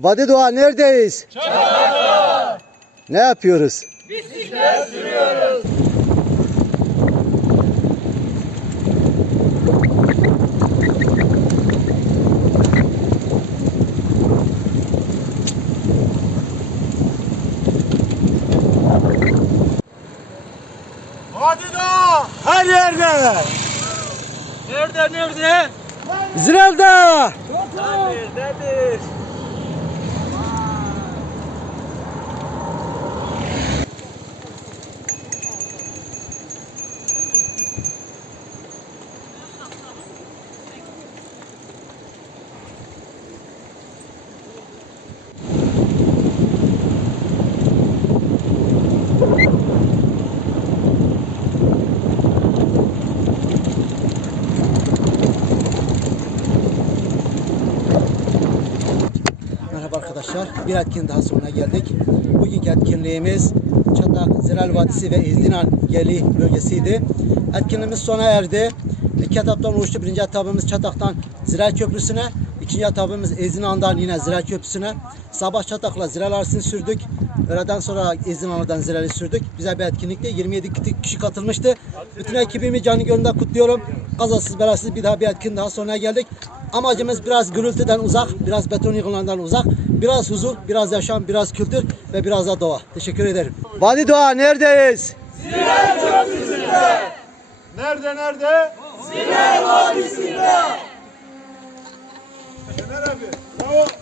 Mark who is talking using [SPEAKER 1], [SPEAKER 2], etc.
[SPEAKER 1] Vadi Doğa neredeyiz?
[SPEAKER 2] Çatalca.
[SPEAKER 1] Ne yapıyoruz?
[SPEAKER 2] Bisiklet sürüyoruz. Vadi Doğa her yerde. Nerede?
[SPEAKER 1] Ziralda.
[SPEAKER 2] Nerededir?
[SPEAKER 1] Merhaba arkadaşlar. Bir etkinlik daha sonuna geldik. Bugünkü etkinliğimiz Çatak, Ziral Vadisi ve İzdinan Geli bölgesiydi. Etkinliğimiz sona erdi. İki etaptan oluştu. Birinci etapımız Çatak'tan Ziral Köprüsü'ne. İkinci etapımız İzdinan'dan yine Ziral Köprüsü'ne. Sabah Çatak'la Ziral arasını sürdük. Öğleden sonra İzdinan'dan Ziral'i sürdük. Güzel bir etkinlikti. 27 kişi katılmıştı. Bütün ekibimi canı gönülden kutluyorum. Kazasız belasız bir daha bir etkinlik daha sonuna geldik. Amacımız biraz gürültüden uzak, biraz beton yığınlarından uzak, biraz huzur, biraz yaşam, biraz kültür ve biraz da doğa. Teşekkür ederim. Vadi Doğa neredeyiz?
[SPEAKER 2] Ziral Köprüsü'nde. Nerede? Ziral Vadisi'nde. Şener abi. Bravo.